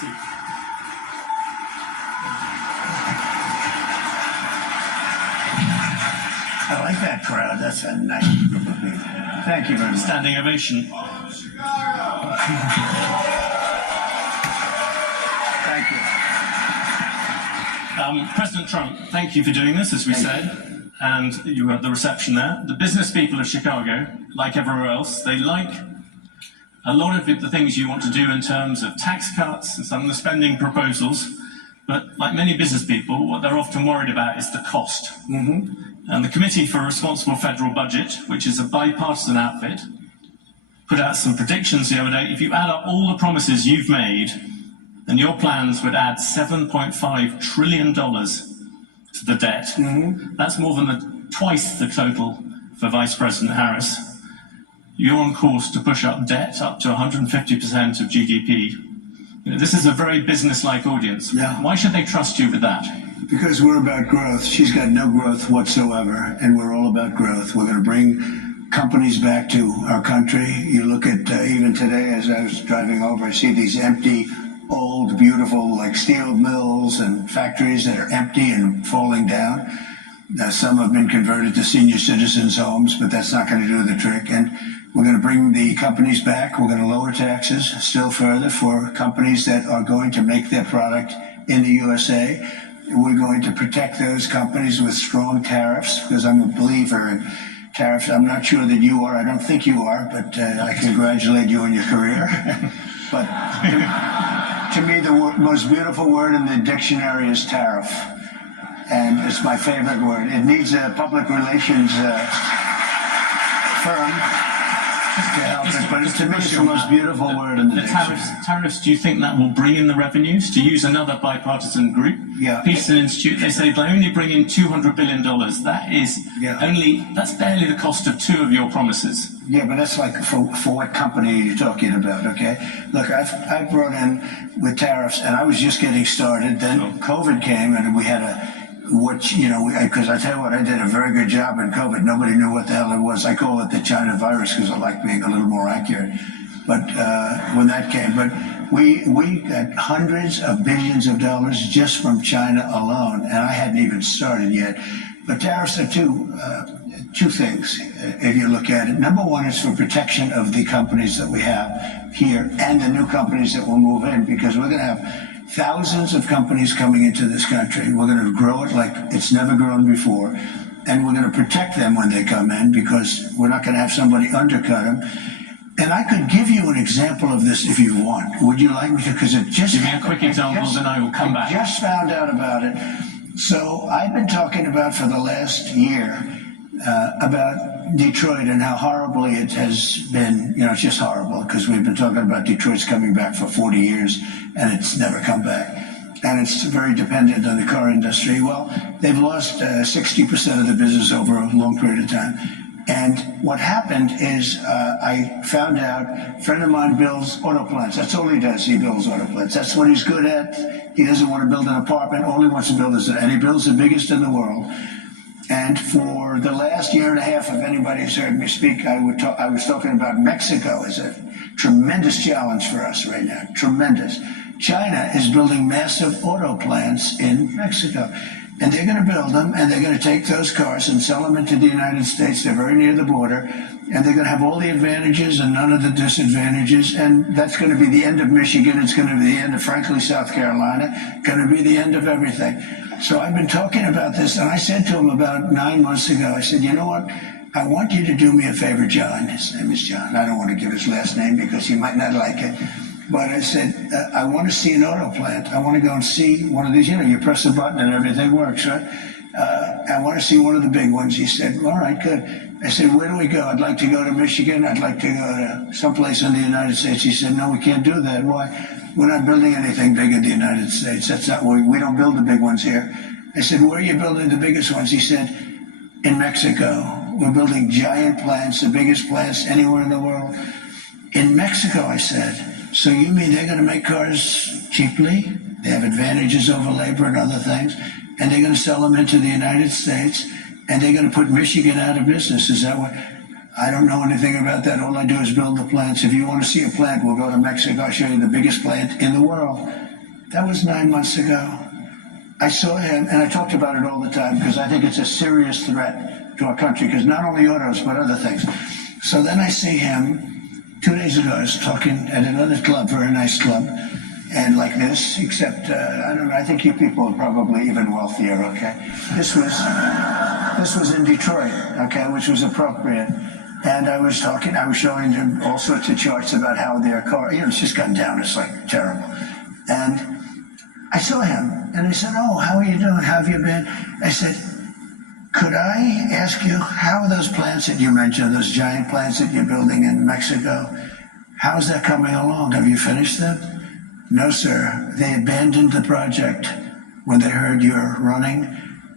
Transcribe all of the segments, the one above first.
seat. I like that crowd. That's a nice group of people. Thank you very much. Standing ovation. Thank you. President Trump, thank you for doing this, as we said, and you were at the reception there. The business people of Chicago, like everywhere else, they like a lot of the things you want to do in terms of tax cuts and some of the spending proposals, but like many business people, what they're often worried about is the cost. And the Committee for a Responsible Federal Budget, which is a bipartisan outfit, put out some predictions the other day. If you add up all the promises you've made, then your plans would add $7.5 trillion to the debt. That's more than twice the total for Vice President Harris. You're on course to push up debt up to 150% of GDP. You know, this is a very business-like audience. Yeah. Why should they trust you with that? Because we're about growth. She's got no growth whatsoever, and we're all about growth. We're going to bring companies back to our country. You look at even today, as I was driving over, I see these empty, old, beautiful, like steel mills and factories that are empty and falling down. Some have been converted to senior citizens' homes, but that's not going to do the trick. And we're going to bring the companies back. We're going to lower taxes still further for companies that are going to make their product in the USA. We're going to protect those companies with strong tariffs, because I'm a believer in tariffs. I'm not sure that you are. I don't think you are, but I congratulate you on your career. But to me, the most beautiful word in the dictionary is tariff. And it's my favorite word. It needs a public relations firm to help it, but to me, it's the most beautiful word in the dictionary. Tariffs, do you think that will bring in the revenues? To use another bipartisan group, Yeah. Peterson Institute, they say they only bring in $200 billion. That is that's barely the cost of two of your promises. Yeah, but that's like for what company are you talking about, okay? Look, I brought in with tariffs, and I was just getting started. Then COVID came, and we had because I tell you what, I did a very good job in COVID. Nobody knew what the hell it was. I call it the China virus because I like being a little more accurate. But when that came, we got hundreds of billions of dollars just from China alone, and I hadn't even started yet. But tariffs are two things, if you look at it. Number one is for protection of the companies that we have here and the new companies that will move in, because we're going to have thousands of companies coming into this country. We're going to grow it like it's never grown before, and we're going to protect them when they come in, because we're not going to have somebody undercut them. And I could give you an example of this if you want. Would you like me to? Because it just give me a quick example, then I will come back. I just found out about it. So I've been talking about for the last year about Detroit and how horribly it has been. You know, it's just horrible, because we've been talking about Detroit's coming back for 40 years, and it's never come back. And it's very dependent on the car industry. Well, they've lost 60% of the business over a long period of time. And what happened is I found out a friend of mine builds auto plants. That's all he does. He builds auto plants. That's what he's good at. He doesn't want to build an apartment. All he wants to build is and he builds the biggest in the world. And for the last year and a half, if anybody's heard me speak, I was talking about Mexico as a tremendous challenge for us right now. Tremendous. China is building massive auto plants in Mexico. And they're going to build them, and they're going to take those cars and sell them into the United States. They're very near the border, and they're going to have all the advantages and none of the disadvantages. And that's going to be the end of Michigan. It's going to be the end of, frankly, South Carolina. Going to be the end of everything. So I've been talking about this, and I said to him about 9 months ago, I said, you know what? I want you to do me a favor, John. His name is John. I don't want to give his last name because he might not like it. But I said, I want to see an auto plant. I want to go and see one of these. You know, you press a button and everything works, right? I want to see one of the big ones. He said, all right, good. I said, where do we go? I'd like to go to Michigan. I'd like to go to someplace in the United States. He said, no, we can't do that. Why? We're not building anything big in the United States. That's not where we don't build the big ones here. I said, where are you building the biggest ones? He said, in Mexico. We're building giant plants, the biggest plants anywhere in the world. In Mexico, I said. So you mean they're going to make cars cheaply? They have advantages over labor and other things, and they're going to sell them into the United States, and they're going to put Michigan out of business. Is that what? I don't know anything about that. All I do is build the plants. If you want to see a plant, we'll go to Mexico. I'll show you the biggest plant in the world. That was 9 months ago. I saw him, and I talked about it all the time because I think it's a serious threat to our country, because not only autos, but other things. So then I see him 2 days ago. I was talking at another club, very nice club, and like this, except, I don't know, I think you people are probably even wealthier, okay? This was in Detroit, okay, which was appropriate. And I was showing him all sorts of charts about how their car, it's just gone down. It's like terrible. And I saw him and I said, "Oh, how are you doing? How have you been?" I said, "Could I ask you, how are those plants that you mentioned, those giant plants that you're building in Mexico, how's that coming along? Have you finished them?" "No, sir. They abandoned the project when they heard you're running.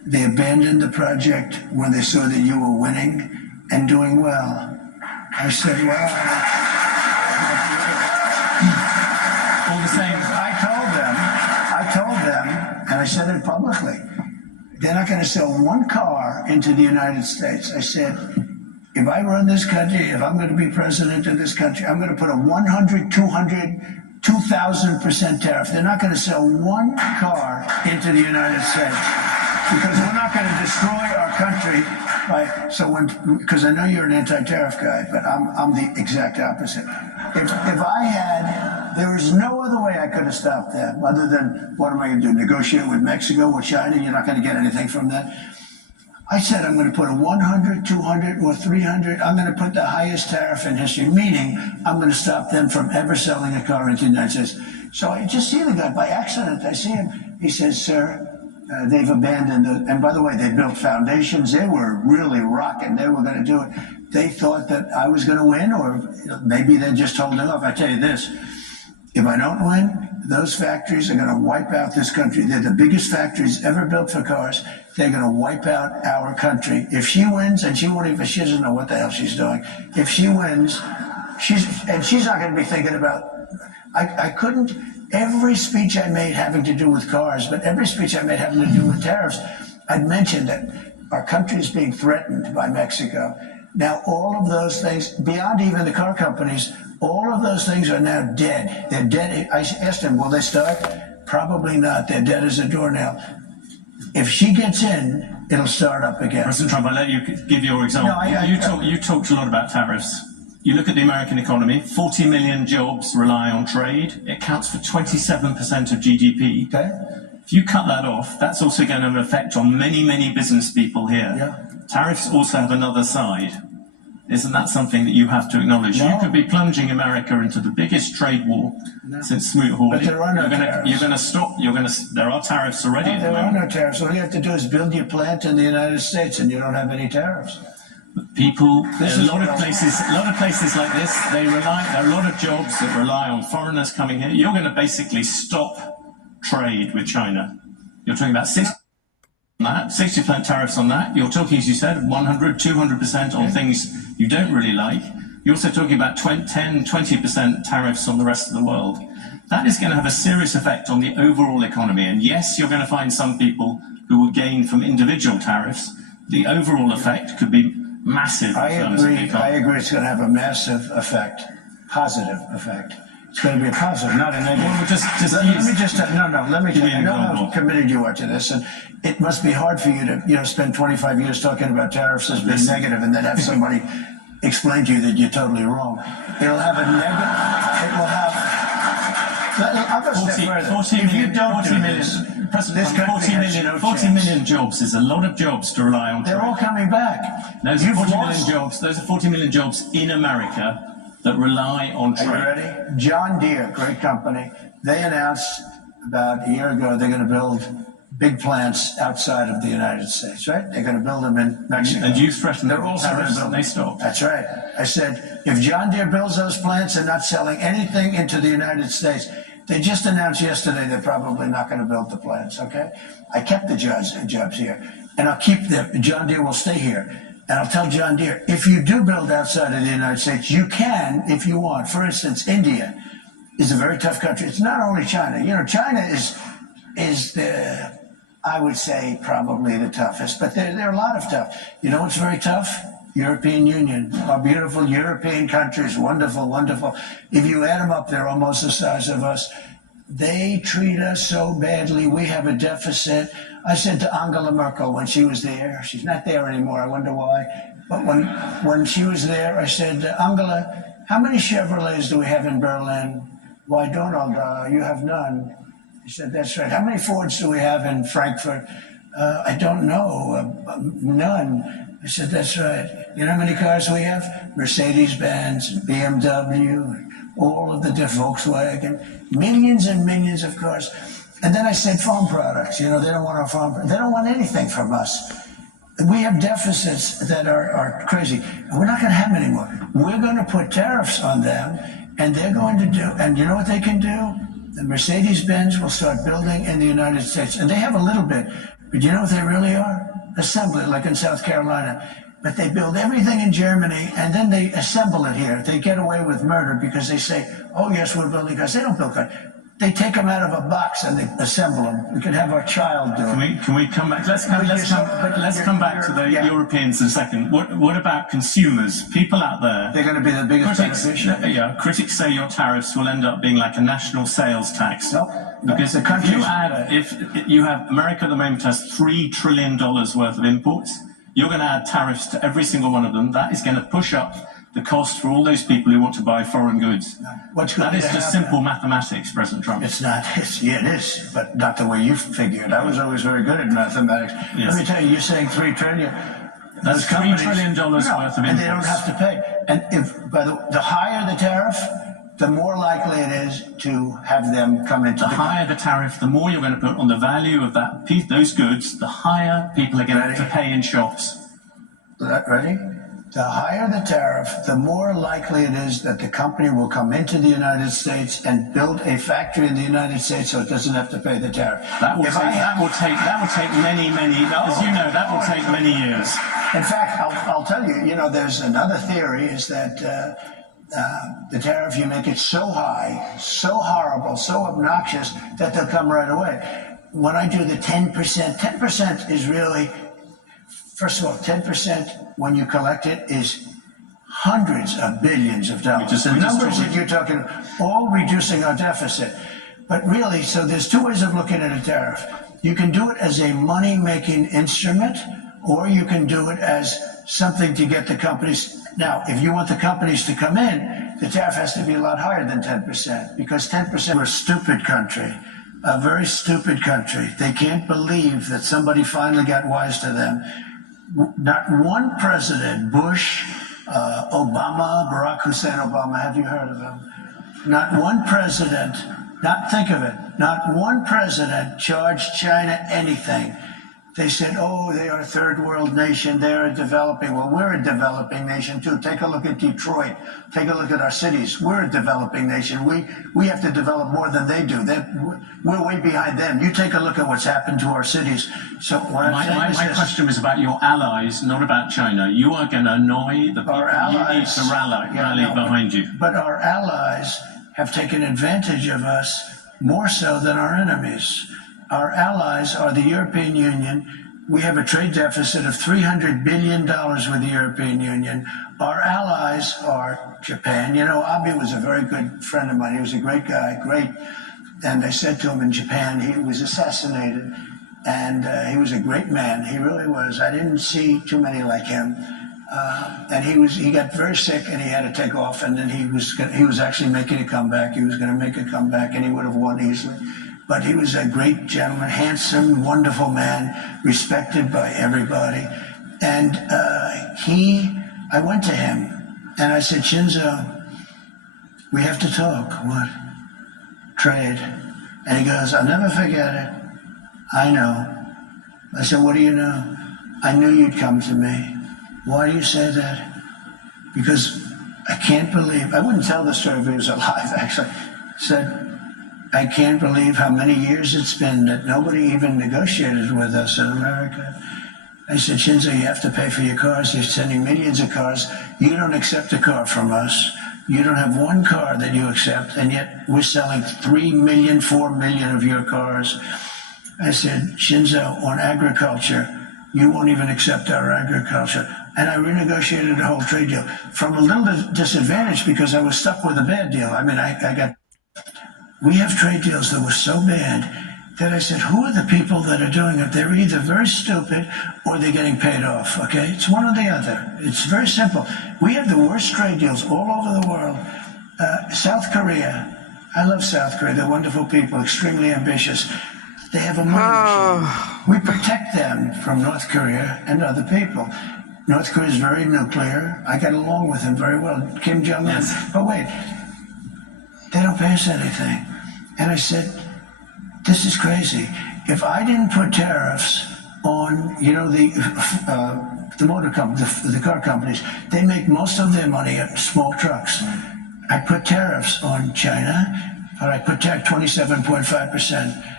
They abandoned the project when they saw that you were winning and doing well." I said, "Well," All the same. I told them, and I said it publicly, they're not going to sell one car into the United States. I said, if I run this country, if I'm going to be president of this country, I'm going to put a 100, 200, 2,000% tariff. They're not going to sell one car into the United States because we're not going to destroy our country because I know you're an anti-tariff guy, but I'm the exact opposite. If there was no other way I could have stopped them other than, what am I going to do, negotiate with Mexico or China? You're not going to get anything from that. I said I'm going to put a 100, 200, or 300. I'm going to put the highest tariff in history, meaning I'm going to stop them from ever selling a car into the United States. So I just see the guy by accident. I see him. He says, "Sir, they've abandoned it." And by the way, they built foundations. They were really rocking. They were going to do it. They thought that I was going to win, or maybe they just told me off. I tell you this, if I don't win, those factories are going to wipe out this country. They're the biggest factories ever built for cars. They're going to wipe out our country. If she wins, and she doesn't know what the hell she's doing. If she wins, she's not going to be thinking about, I couldn't, every speech I made having to do with cars, but every speech I made having to do with tariffs, I'd mentioned that our country is being threatened by Mexico. Now, all of those things, beyond even the car companies, all of those things are now dead. They're dead. I asked him, will they start? Probably not. They're dead as a doornail. If she gets in, it'll start up again. President Trump, I'll let you give your example. No, you talked a lot about tariffs. You look at the American economy, 40 million jobs rely on trade. It counts for 27% of GDP. Okay. If you cut that off, that's also going to have an effect on many, many business people here. Yeah. Tariffs also have another side. Isn't that something that you have to acknowledge? No. You could be plunging America into the biggest trade war since Smoot-Hawley. But there are no tariffs. You're going to stop. There are tariffs already. No, there are no tariffs. All you have to do is build your plant in the United States, and you don't have any tariffs. People, a lot of places like this, there are a lot of jobs that rely on foreigners coming here. You're going to basically stop trade with China. You're talking about 60% tariffs on that. You're talking, as you said, 100, 200% on things you don't really like. You're also talking about 10, 20% tariffs on the rest of the world. That is going to have a serious effect on the overall economy. And yes, you're going to find some people who will gain from individual tariffs. The overall effect could be massive. I agree. It's going to have a massive effect, positive effect. It's going to be a positive, not a negative. Well, let me I know how committed you are to this, and it must be hard for you to, spend 25 years talking about tariffs as being negative, and then have somebody explain to you that you're totally wrong. It'll have a negative. It will have. I'll go a step further. 40 million jobs is a lot of jobs to rely on. They're all coming back. Those are 40 million jobs. Those are 40 million jobs in America that rely on trade. Are you ready? John Deere, great company. They announced about a year ago they're going to build big plants outside of the United States, right? They're going to build them in Mexico. And you threatened they're also tariffs and they stopped. That's right. I said, if John Deere builds those plants and not selling anything into the United States, they just announced yesterday they're probably not going to build the plants, okay? I kept the jobs here, and I'll keep them. John Deere will stay here. And I'll tell John Deere, if you do build outside of the United States, you can if you want. For instance, India is a very tough country. It's not only China. China is the, I would say, probably the toughest. But there are a lot of tough. You know what's very tough? European Union. Our beautiful European countries, wonderful, wonderful. If you add them up, they're almost the size of us. They treat us so badly. We have a deficit. I said to Angela Merkel when she was there, she's not there anymore, I wonder why, but when she was there, I said, Angela, how many Chevrolets do we have in Berlin? Why, Donald, you have none. He said, that's right. How many Fords do we have in Frankfurt? I don't know, none. I said, that's right. You know how many cars we have? Mercedes-Benz, BMW, all of the Volkswagen, millions and millions of cars. And then I said farm products. You know, they don't want our farm. They don't want anything from us. We have deficits that are crazy. And we're not going to have them anymore. We're going to put tariffs on them, and they're going to do, and you know what they can do? The Mercedes-Benz will start building in the United States. And they have a little bit, but you know what they really are? Assembly, like in South Carolina. But they build everything in Germany, and then they assemble it here. They get away with murder because they say, oh, yes, we're building cars. They don't build cars. They take them out of a box and they assemble them. We can have our child do it. Can we come back? Let's come back to the Europeans in a second. What about consumers? People out there. They're going to be the biggest beneficiary. Yeah, critics say your tariffs will end up being like a national sales tax. Nope. Because if you have America at the moment has $3 trillion worth of imports, you're going to add tariffs to every single one of them. That is going to push up the cost for all those people who want to buy foreign goods. That is just simple mathematics, President Trump. It's not. It is, but not the way you figured. I was always very good at mathematics. Yes. Let me tell you, you're saying $3 trillion. That's $3 trillion worth of imports. And they don't have to pay. And if the higher the tariff, the more likely it is to have them come into the higher the tariff, the more you're going to put on the value of that piece, those goods, the higher people are going to have to pay in shops. Ready? The higher the tariff, the more likely it is that the company will come into the United States and build a factory in the United States so it doesn't have to pay the tariff. That will take many, as you know, that will take many years. In fact, I'll tell you, you know, there's another theory is that the tariff, you make it so high, so horrible, so obnoxious that they'll come right away. When I do the 10%, 10% is really, first of all, 10% when you collect it is hundreds of billions of dollars. The numbers that you're talking, all reducing our deficit. But really, so there's two ways of looking at a tariff. You can do it as a money-making instrument, or you can do it as something to get the companies. Now, if you want the companies to come in, the tariff has to be a lot higher than 10%, because 10%, we're a stupid country, a very stupid country. They can't believe that somebody finally got wise to them. Not one president, Bush, Obama, Barack Hussein Obama, have you heard of him? Not one president, think of it, not one president charged China anything. They said, oh, they are a third world nation, they're developing. Well, we're a developing nation too. Take a look at Detroit. Take a look at our cities. We're a developing nation. We have to develop more than they do. We're way behind them. You take a look at what's happened to our cities. So my question was about your allies, not about China. You are going to annoy the people you need to rally behind you. But our allies have taken advantage of us more so than our enemies. Our allies are the European Union. We have a trade deficit of $300 billion with the European Union. Our allies are Japan. You know, Abe was a very good friend of mine. He was a great guy, great. And I said to him in Japan, he was assassinated. And he was a great man. He really was. I didn't see too many like him. And he got very sick and he had to take off. And then he was actually making a comeback. He was going to make a comeback and he would have won easily. But he was a great gentleman, handsome, wonderful man, respected by everybody. And I went to him and I said, Shinzo, we have to talk. What? Trade. And he goes, I'll never forget it. I know. I said, what do you know? I knew you'd come to me. Why do you say that? Because I can't believe, I wouldn't tell the story if he was alive, actually. I said, I can't believe how many years it's been that nobody even negotiated with us in America. I said, Shinzo, you have to pay for your cars. You're sending millions of cars. You don't accept a car from us. You don't have one car that you accept, and yet we're selling 3 million, 4 million of your cars. I said, Shinzo, on agriculture, you won't even accept our agriculture. And I renegotiated the whole trade deal from a little disadvantage because I was stuck with a bad deal. I mean, I got we have trade deals that were so bad that I said, who are the people that are doing it? They're either very stupid or they're getting paid off, okay? It's one or the other. It's very simple. We have the worst trade deals all over the world. South Korea, I love South Korea. They're wonderful people, extremely ambitious. They have a money machine. We protect them from North Korea and other people. North Korea is very nuclear. I got along with him very well. Kim Jong-un. Yes. But wait, they don't pay us anything. And I said, this is crazy. If I didn't put tariffs on, the motor companies, the car companies, they make most of their money at small trucks. I put tariffs on China, but I put 27.5%.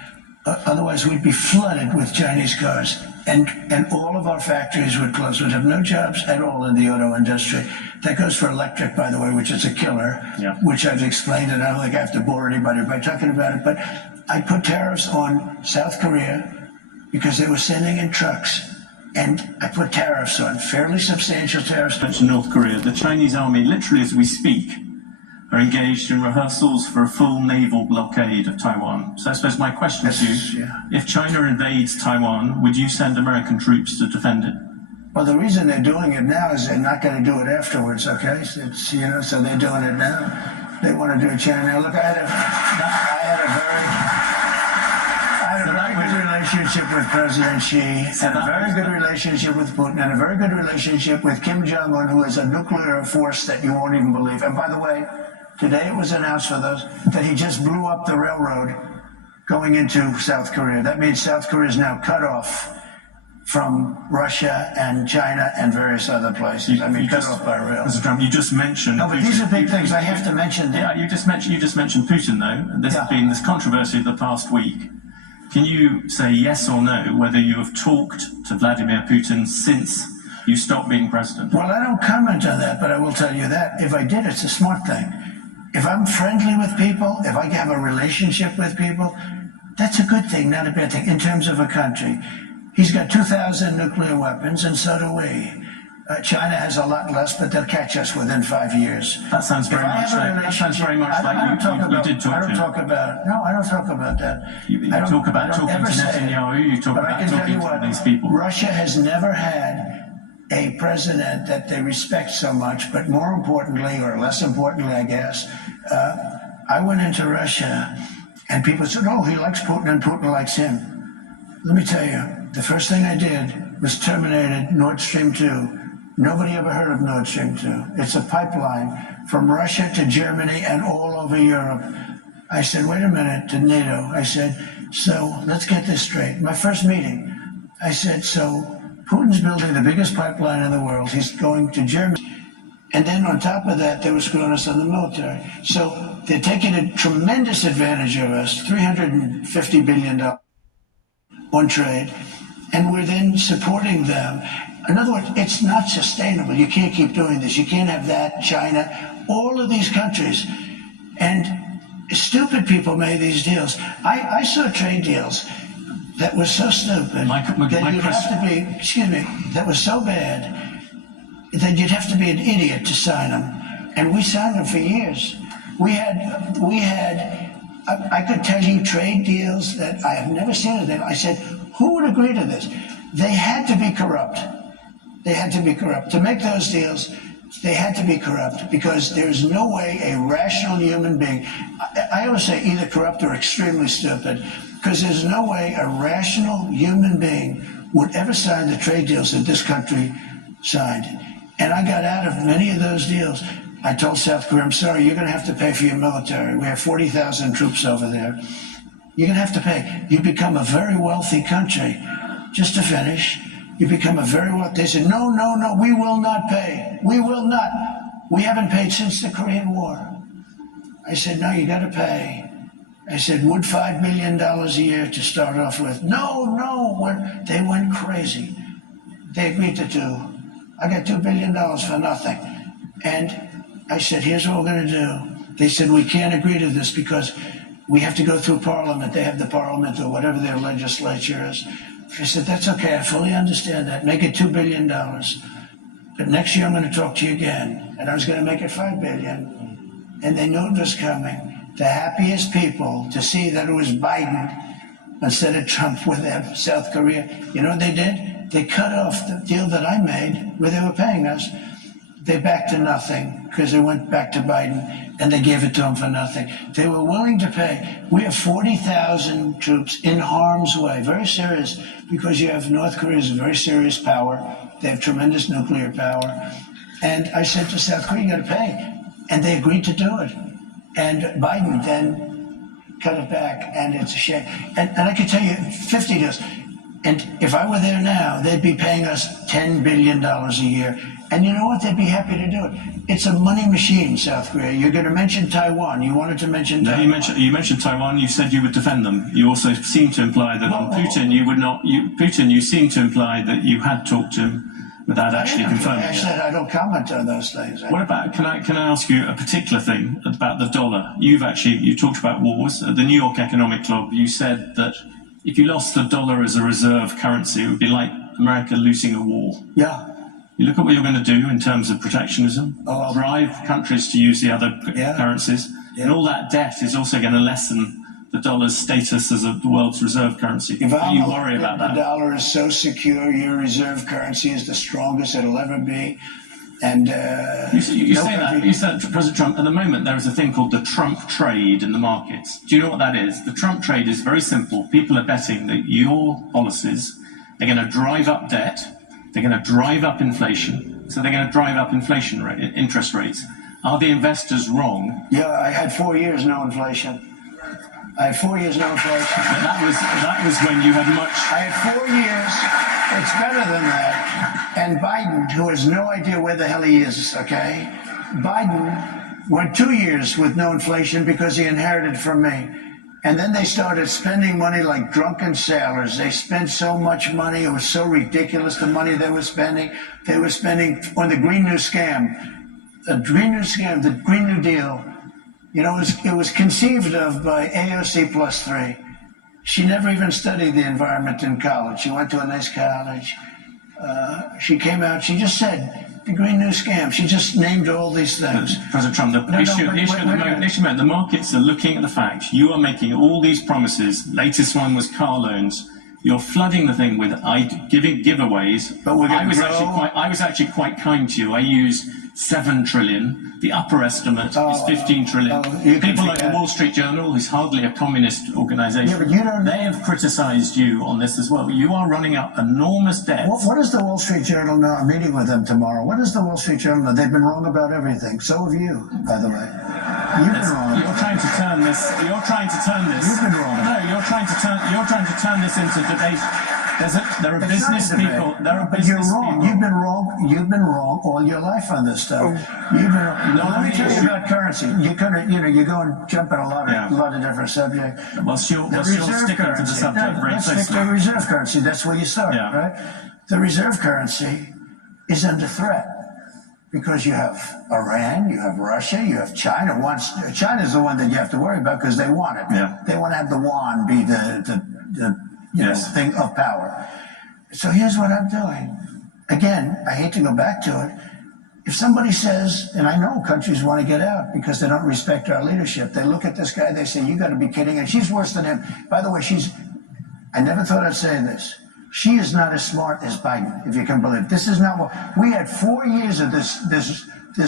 Otherwise, we'd be flooded with Chinese cars, and all of our factories would close. We'd have no jobs at all in the auto industry. That goes for electric, by the way, which is a killer, which I've explained, and I don't think I have to bore anybody by talking about it. But I put tariffs on South Korea because they were sending in trucks, and I put tariffs on, fairly substantial tariffs. Mentioned North Korea. The Chinese army, literally as we speak, are engaged in rehearsals for a full naval blockade of Taiwan. So I suppose my question to you, if China invades Taiwan, would you send American troops to defend it? Well, the reason they're doing it now is they're not going to do it afterwards, okay? It's, so they're doing it now. They want to do it China. Now, look, I had a very good relationship with President Xi, and a very good relationship with Putin, and a very good relationship with Kim Jong-un, who is a nuclear force that you won't even believe. And by the way, today it was announced for those that he just blew up the railroad going into South Korea. That means South Korea is now cut off from Russia and China and various other places. Cut off by rail. Mr. Trump, you just mentioned. No, but these are big things. I have to mention them. Yeah, you just mentioned Putin, though. And this has been this controversy of the past week. Can you say yes or no whether you have talked to Vladimir Putin since you stopped being president? Well, I don't comment on that, but I will tell you that if I did, it's a smart thing. If I'm friendly with people, if I have a relationship with people, that's a good thing, not a bad thing, in terms of a country. He's got 2,000 nuclear weapons, and so do we. China has a lot less, but they'll catch us within 5 years. That sounds very much like you did talk to him. I don't talk about that. You talk about talking to Netanyahu, you talk about talking to these people. Russia has never had a president that they respect so much, but more importantly, or less importantly, I guess, I went into Russia and people said, oh, he likes Putin and Putin likes him. Let me tell you, the first thing I did was terminated Nord Stream 2. Nobody ever heard of Nord Stream 2. It's a pipeline from Russia to Germany and all over Europe. I said, wait a minute, to NATO. I said, so let's get this straight. My first meeting, I said, so Putin's building the biggest pipeline in the world. He's going to Germany. And then on top of that, they were screwing us on the military. So they're taking a tremendous advantage of us, $350 billion on trade, and we're then supporting them. In other words, it's not sustainable. You can't keep doing this. You can't have that, China, all of these countries. And stupid people made these deals. I saw trade deals that was so stupid that you'd have to be, that was so bad that you'd have to be an idiot to sign them. And we signed them for years. I could tell you trade deals that I have never seen of them. I said, who would agree to this? They had to be corrupt. They had to be corrupt. To make those deals, they had to be corrupt because there's no way a rational human being, I always say either corrupt or extremely stupid, because there's no way a rational human being would ever sign the trade deals that this country signed. And I got out of many of those deals. I told South Korea, I'm sorry, you're going to have to pay for your military. We have 40,000 troops over there. You're going to have to pay. You become a very wealthy country. Just to finish, you become a very wealthy. They said, no, we will not pay. We will not. We haven't paid since the Korean War. I said, no, you got to pay. I said, would $5 million a year to start off with? No. They went crazy. They agreed to do. I got $2 billion for nothing. And I said, here's what we're going to do. They said, we can't agree to this because we have to go through Parliament. They have the Parliament or whatever their legislature is. I said, that's okay. I fully understand that. Make it $2 billion. But next year I'm going to talk to you again. And I was going to make it $5 billion. And they knew it was coming. the happiest people to see that it was Biden instead of Trump with them, South Korea. You know what they did? They cut off the deal that I made where they were paying us. They backed to nothing because they went back to Biden and they gave it to him for nothing. They were willing to pay. We have 40,000 troops in harm's way, very serious, because you have North Korea is a very serious power. They have tremendous nuclear power. And I said to South Korea, you got to pay. And they agreed to do it. And Biden then cut it back, and it's a shame. And I can tell you, 50 deals. And if I were there now, they'd be paying us $10 billion a year. And you know what? They'd be happy to do it. It's a money machine, South Korea. You're going to mention Taiwan. You wanted to mention Taiwan. You mentioned Taiwan. You said you would defend them. You also seem to imply that on Putin you would not. Putin, you seem to imply that you had talked to him without actually confirming I it. said I don't comment on those things. What about? Can I ask you a particular thing about the dollar? You talked about wars at the New York Economic Club. You said that if you lost the dollar as a reserve currency, it would be like America losing a war. Yeah. You look at what you're going to do in terms of protectionism, drive countries to use the other currencies, and all that debt is also going to lessen the dollar's status as the world's reserve currency. Do you worry about that? The dollar is so secure. Your reserve currency is the strongest it'll ever be. And you say that. You said, President Trump, at the moment there is a thing called the Trump trade in the markets. Do you know what that is? The Trump trade is very simple. People are betting that your policies are going to drive up debt. They're going to drive up inflation. So they're going to drive up interest rates. Are the investors wrong? Yeah, I had 4 years no inflation. I had 4 years no inflation. That was when you had much. I had 4 years. It's better than that. And Biden, who has no idea where the hell he is, okay? Biden went 2 years with no inflation because he inherited from me. And then they started spending money like drunken sailors. They spent so much money. It was so ridiculous, the money they were spending. They were spending on the Green New Scam. The Green New Scam, the Green New Deal. You know, it was conceived of by AOC plus 3. She never even studied the environment in college. She went to a nice college. She came out, she just said, the Green New Scam. She just named all these things. President Trump, the issue, the markets are looking at the fact you are making all these promises. Latest one was car loans. You're flooding the thing with giving giveaways. But I was actually quite kind to you. I used 7 trillion. The upper estimate is 15 trillion. People like the Wall Street Journal, who's hardly a communist organization, they have criticized you on this as well. You are running up enormous debt. What does the Wall Street Journal know? I'm meeting with them tomorrow. What does the Wall Street Journal know? They've been wrong about everything. So have you, by the way. You've been wrong. You're trying to turn this. You've been wrong. No, you're trying to turn this into debate. There are business people. You're wrong. You've been wrong. You've been wrong all your life on this stuff. You've been wrong. Let me tell you about currency. You go and jump in a lot of different subjects. Well, still sticking to the subject very Let's closely. stick to reserve currency. That's where you start, right? The reserve currency is under threat because you have Iran, you have Russia, you have China. China is the one that you have to worry about because they want it. Yeah. They want to have the yuan be the thing of power. So here's what I'm doing. Again, I hate to go back to it. If somebody says, and I know countries want to get out because they don't respect our leadership, they look at this guy, they say, you got to be kidding. And she's worse than him. By the way, I never thought I'd say this. She is not as smart as Biden, if you can believe it. This is not what, we had 4 years of this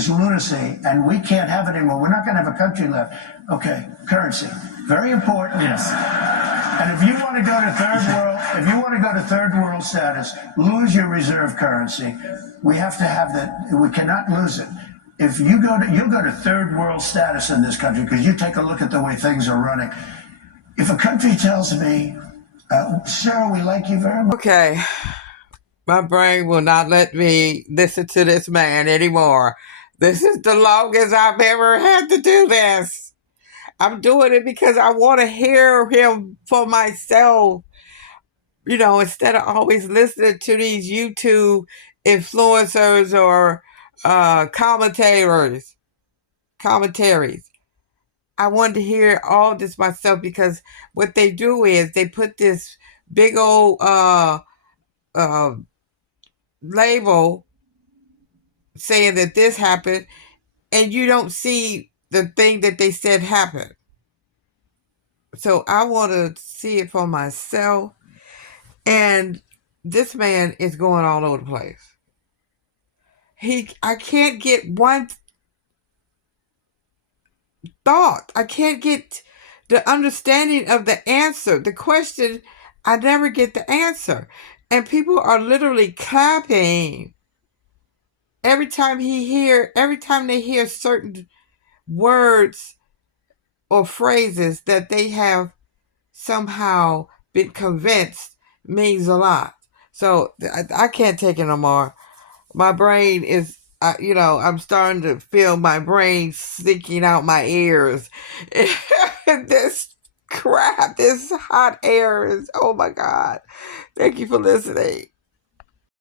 lunacy, and we can't have it anymore. We're not going to have a country left. Okay, currency. Very important. Yes. And if you want to go to third world status, lose your reserve currency. We have to have that. We cannot lose it. If you'll go to third world status in this country because you take a look at the way things are running. If a country tells me, Sarah, we like you very much. Okay. My brain will not let me listen to this man anymore. This is the longest I've ever had to do this. I'm doing it because I want to hear him for myself. You know, instead of always listening to these YouTube influencers or commentaries. I wanted to hear all this myself because what they do is they put this big old label saying that this happened, and you don't see the thing that they said happened. So I want to see it for myself. And this man is going all over the place. I can't get one thought. I can't get the understanding of the answer. The question, I never get the answer. And people are literally clapping every time they hear certain words or phrases that they have somehow been convinced means a lot. So I can't take it no more. My brain is, I'm starting to feel my brain sticking out my ears. This crap, this hot air is, oh my God. Thank you for listening.